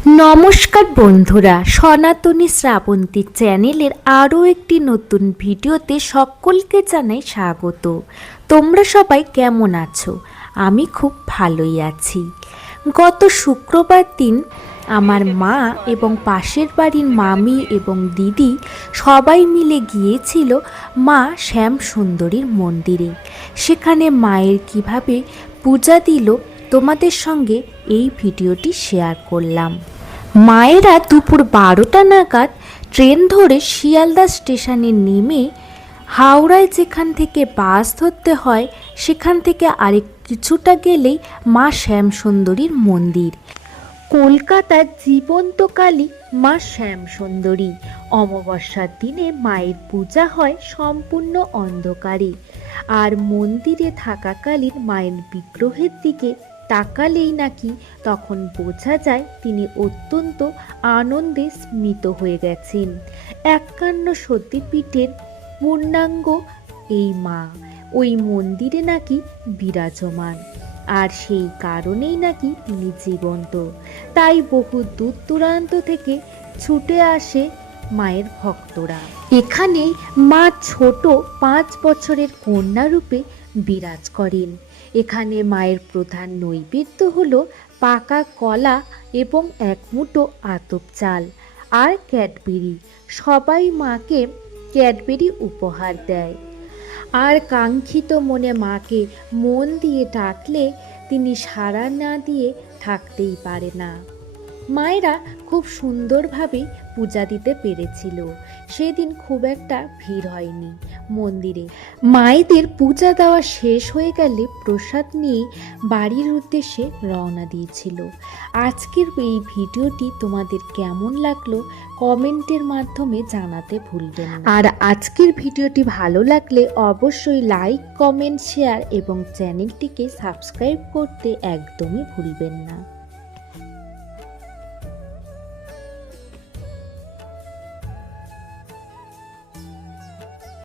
নমস্কার বন্ধুরা, সনাতনী শ্রাবন্তী চ্যানেলের আরও একটি নতুন ভিডিওতে সকলকে জানাই স্বাগত। তোমরা সবাই কেমন আছো? আমি খুব ভালোই আছি। গত শুক্রবার দিন আমার মা এবং পাশের বাড়ির মামি এবং দিদি সবাই মিলে গিয়েছিল মা শ্যাম সুন্দরীর মন্দিরে। সেখানে মায়ের কিভাবে পূজা দিল তোমাদের সঙ্গে এই ভিডিওটি শেয়ার করলাম। মায়েরা দুপুর 12টা নাগাদ ট্রেন ধরে শিয়ালদা স্টেশনে নেমে হাওড়ায় যেখান থেকে বাস ধরতে হয় সেখান থেকে আরেক কিছুটা গেলেই মা শ্যামসুন্দরীর মন্দির। কলকাতার জীবন্ত কালী মা শ্যামসুন্দরী। অমাবস্যার দিনে মায়ের পূজা হয় সম্পূর্ণ অন্ধকারে, আর মন্দিরে থাকাকালীন মায়ের বিগ্রহের দিকে তাকালেই নাকি তখন বোঝা যায় তিনি অত্যন্ত আনন্দে স্মিত হয়ে গেছেন। 51 সতীপীঠের পূর্ণাঙ্গ এই মা ওই মন্দিরে নাকি বিরাজমান, আর সেই কারণেই নাকি তিনি জীবন্ত। তাই বহু দূর দূরান্ত থেকে ছুটে আসে মায়ের ভক্তরা। এখানে মা ছোট 5 বছরের কন্যা রূপে বিরাজ করেন। এখানে মায়ের প্রধান নৈবেদ্য হলো পাকা কলা এবং 1 মুঠো আতপ চাল আর ক্যাডবেরি। সবাই মাকে ক্যাডবেরি উপহার দেয়, আর কাঙ্ক্ষিত মনে মাকে মন দিয়ে ডাকলে তিনি সাড়া না দিয়ে থাকতেই পারে না। মায়েরা খুব সুন্দরভাবে পূজা দিতে পেরেছিল। সেদিন খুব একটা ভিড় হয়নি মন্দিরে। মায়েদের পূজা দেওয়া শেষ হয়ে গেলে প্রসাদ নিয়ে বাড়ির উদ্দেশ্যে রওনা দিয়েছিল। আজকের এই ভিডিওটি তোমাদের কেমন লাগলো কমেন্টের মাধ্যমে জানাতে ভুলবেন না। আর আজকের ভিডিওটি ভালো লাগলে অবশ্যই লাইক, কমেন্ট, শেয়ার এবং চ্যানেলটিকে সাবস্ক্রাইব করতে একদমই ভুলবেন না।